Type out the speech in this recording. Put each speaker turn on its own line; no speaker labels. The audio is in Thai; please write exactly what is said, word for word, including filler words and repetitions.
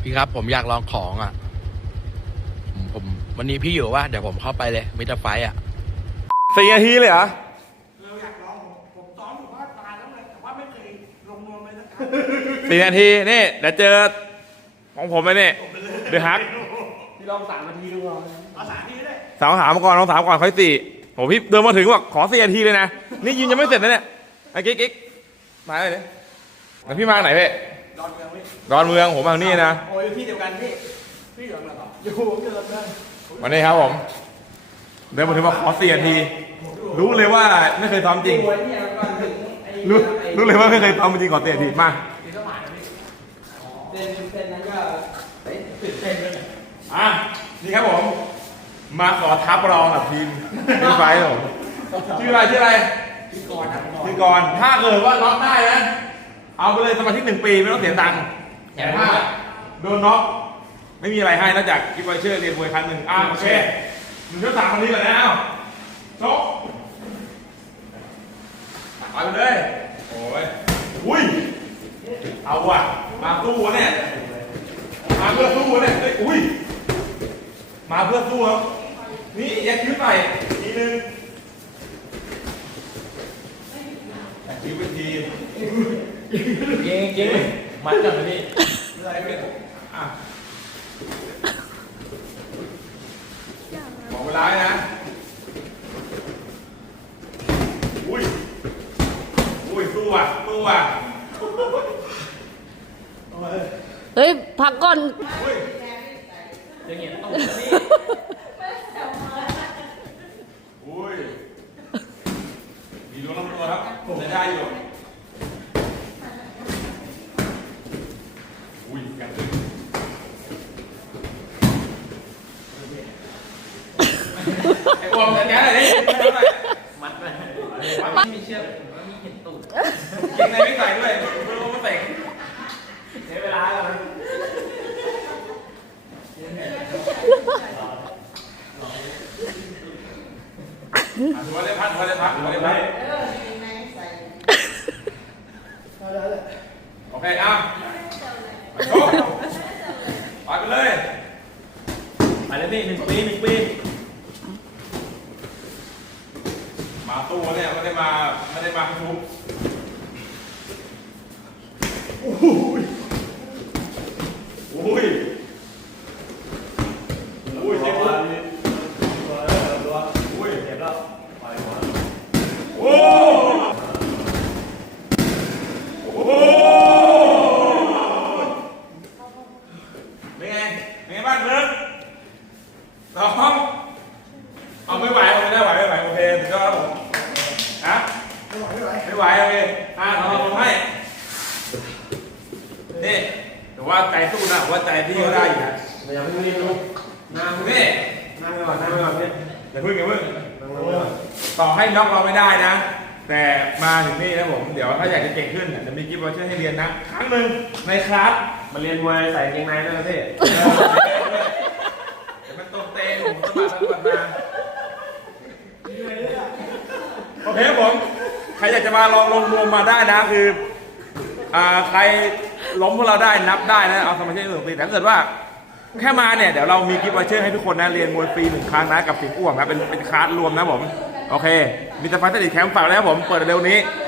พี่ครับผมอยากลองของอ่ะผมผมวันนี้พี่อยู่ว่าเดี๋ยวผมเข้าไปเลยมิตรไฟอ่ะ
สี่นาทีเลยเหรอ
เราอยากลองผมผมซ้อมอยู่ว่าตายแล้วเลยแต่ว่าไม่เคยลงนวมเลยนะครับ
สี่นาทีนี่เดี๋ยวเจอของผมไปนี่เดือดฮัก
พี่ลองสามนาทีดูก่อนเอาสามนาทีได้
สาวถามมาก่อนลองถามก่อนค่อยสี่โหพี่เดินมาถึงบอกขอสี่นาทีเลยนะนี่ยืนยังไม่เสร็จนะเนี่ยไอ้กิ๊กกิ๊กมาเลยเนี่ยแล้วพี่มาไหนพี่
ดอนเมืองพี่
ดอนเมืองผมมาทางนี้นะ
โอ้ยที่เดียวกันพี่พี่อยู่ตรงไหนต่ออยู่ผมอยู่ตรงนั้น
วันนี้ครับผมเดินมาถึงมาขอสี่นาทีรู้เลยว่าไม่เคยซ้อมจริงรู้รู้เลยว่าไม่เคยซ้อมจริงขอสี่นาทีมา
เต้นเต้นนั้นก็ตื่นเต้นเลย
อ่ะนี่ครับผมมาขอทับรองกับทีมทีมไฟท์ผมชื่ออะไรชื่ออะไร
พี่กรณ์ครับ
พี่กรณ์ถ้าเกิดว่าน็อกได้นะเอาไปเลยสมาชิกหนึ่งปีไม่ต้องเสียตังค์แต่ถ้าโดนน็อกไม่มีอะไรให้นอกจากกิฟต์ไวเชอร์เรียนมวยครั้งหนึ่งอ่ะโอเคหนึ่งยกสามคนนี้ก่อนนะเอ้าชกไปเลยโอ้ยอุ้ยเอาว่ะมาสู้เนี่ยมาเพื่อสู้เนี่ยเฮ้ยอุ้ยมาเพื่อสู้ครับนี่ยัดคิ้วใส่ทีนึงยัดคิ้วเป็นที
เก่งเก่งมัดกันเลยพี่อะไรเป็น
อ่ะบอกเวลานะอุ้ยอุ้ยสู้อ่ะสู้อ่ะ
เฮ้ยพักก่อน
อุ้ย
จะเห็นตู้นี่
อุ้ยมีลุ้นลำตัวครับผมจะได้อยู่อุ้ยกันตึงไอ้บอมจัดการอะไรนี่
มัดไปมัดมีเชือกผมว่ามีเห็นตูด
เก่งในไม่ใส่ด้วยไม่รู้ว่าเตะ
ใช้เวลาแล้วนะ
ถือว่าได้พักถือว่าได้พักถือว่าได้พักโอเคอ่ะไปชกไปไปเลย
ไปเลยพี่หนึ่งปีหนึ่งปี
มาตู้เนี่ยไม่ได้มาไม่ได้มาทุบโอ้ยโอ้ยโอ้ยเจ็บเลยโอ้ยเจ็บแล้วโอ้โอ้เป็นไงเป็นไงบ้างเพื่อนสองเอาไม่ไหวไม่ได้ไหวไม่ไหวโอเคถึงก็ครับผมฮะไม่ไหวไม่ไหวไม่ไหวโอเคอ่ะเราลงให้นี่แต่ว่าใจสู้นะว่าใจพี่ก็ได้อยู่นะ
อย่าเพิ่งรีบลุกนั่ง
นี่
นั่งไปก่อนนั่งไปก่อนพี่
อย่าพึ่งอย่าพึ่งต่อให้น็อกเราไม่ได้นะ แต่มาถึงนี่นะผมเดี๋ยวถ้าอยากจะเก่งขึ้นจะมีกิฟต์วอเชอร์ให้เรียนนะครั้งหนึ่งในคลาส
มาเรียนมวยใส่เกงในด้วยนะพี่
เดี๋ยวมันตรงเตะผมสมัครแล้วก่อนมาโอเคผมใครอยากจะมาลองลงรวมมาได้นะคืออ่าใครล้มพวกเราได้นับได้นะเอาสมาชิกหนึ่งปีแต่ถ้าเกิดว่าแค่มาเนี่ยเดี๋ยวเรามีกิฟต์วอเชอร์ให้ทุกคนนะเรียนมวยฟรีหนึ่งครั้งนะกับสิงห์อ้วงนะเป็นเป็นคลาสรวมนะผมโอเคมีแต่ไฟต์ติดแคมป์ฝากแล้วผมเปิดเร็วนี้